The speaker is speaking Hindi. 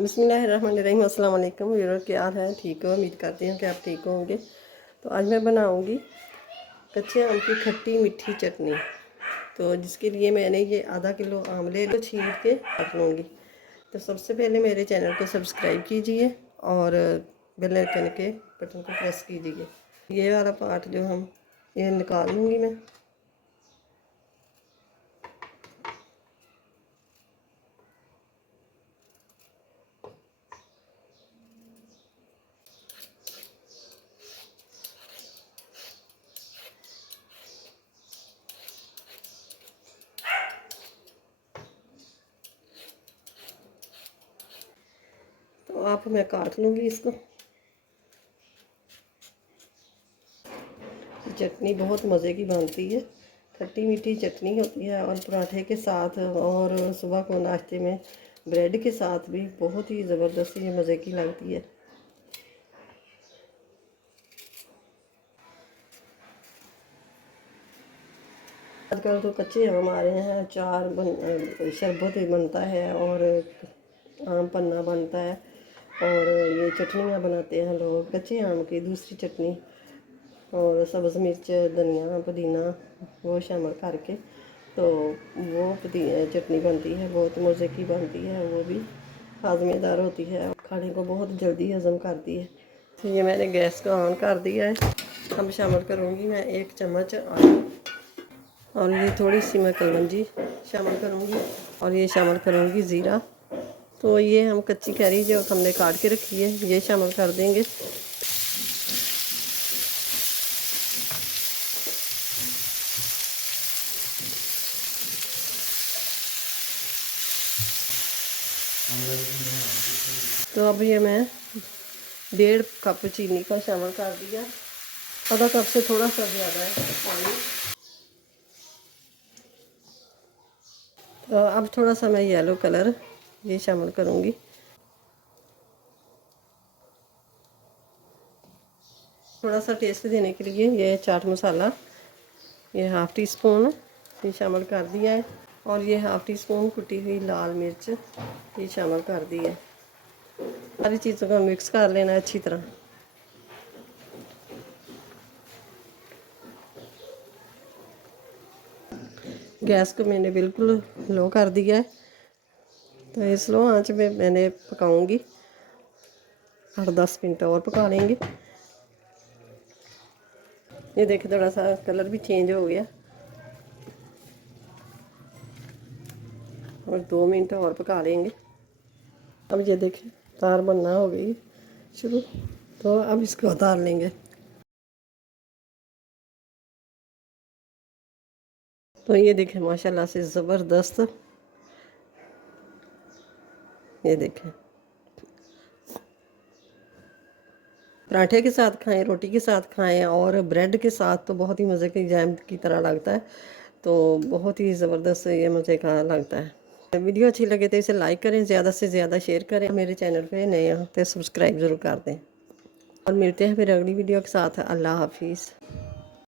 बिस्मिल्लाहिर्रहमानिर्रहीम। अस्सलाम वालेकुम व्यूअर, क्या हाल है? ठीक हो? उम्मीद करती हूँ कि आप ठीक होंगे। तो आज मैं बनाऊँगी कच्चे आम की खट्टी मीठी चटनी। तो जिसके लिए मैंने ये आधा किलो आमले को छील के रख लूँगी। तो सबसे पहले मेरे चैनल को सब्सक्राइब कीजिए और बेल आइकन के बटन को प्रेस कीजिए। ये वाला पार्ट जो हम ये निकाल लूँगी मैं। तो आप मैं काट लूँगी इसको। चटनी बहुत मज़े की बनती है, खट्टी मीठी चटनी होती है और पराठे के साथ और सुबह को नाश्ते में ब्रेड के साथ भी बहुत ही ज़बरदस्त ये मज़े की लगती है। आजकल तो कच्चे आम आ रहे हैं, शरबत बनता है और आम पन्ना बनता है और ये चटनियाँ बनाते हैं लोग कच्चे आम की। दूसरी चटनी और सब्ज़ मिर्च, धनिया, पुदीना वो शामिल करके तो वो चटनी बनती है, बहुत मज़े की बनती है। वो भी हाजमेदार होती है, खाने को बहुत जल्दी हज़म करती है। तो ये मैंने गैस को ऑन कर दिया है। अब शामिल करूँगी मैं 1 चम्मच आलू और ये थोड़ी सी मैं कलवंजी शामिल करूँगी और ये शामिल करूँगी ज़ीरा। तो ये हम कच्ची कैरी जो हमने काट के रखी है ये शामिल कर देंगे। तो अब ये मैं 1.5 कप चीनी का शामिल कर दिया। आधा कप से थोड़ा सा ज़्यादा है पानी। तो अब थोड़ा सा मैं येलो कलर ये शामिल करूँगी। थोड़ा सा टेस्ट देने के लिए ये चाट मसाला ये हाफ़ टी स्पून ये शामिल कर दिया है और ये हाफ़ टी स्पून कुटी हुई लाल मिर्च ये शामिल कर दी है। सारी चीज़ों को मिक्स कर लेना अच्छी तरह। गैस को मैंने बिल्कुल लो कर दिया है। तो इस लो आंच में मैंने पकाऊंगी, 8-10 मिनट और पका लेंगे। ये देखिए थोड़ा सा कलर भी चेंज हो गया और 2 मिनट और पका लेंगे। अब ये देखें तार बनना हो गई शुरू, तो अब इसको उतार लेंगे। तो ये देखें माशाल्लाह से ज़बरदस्त, ये देखें पराठे के साथ खाएं, रोटी के साथ खाएं और ब्रेड के साथ तो बहुत ही मज़े की जैम की तरह लगता है। तो बहुत ही ज़बरदस्त ये मज़े का लगता है। वीडियो अच्छी लगे तो इसे लाइक करें, ज़्यादा से ज़्यादा शेयर करें। मेरे चैनल पे नए हो तो सब्सक्राइब ज़रूर कर दें और मिलते हैं फिर अगली वीडियो के साथ। अल्लाह हाफिज़।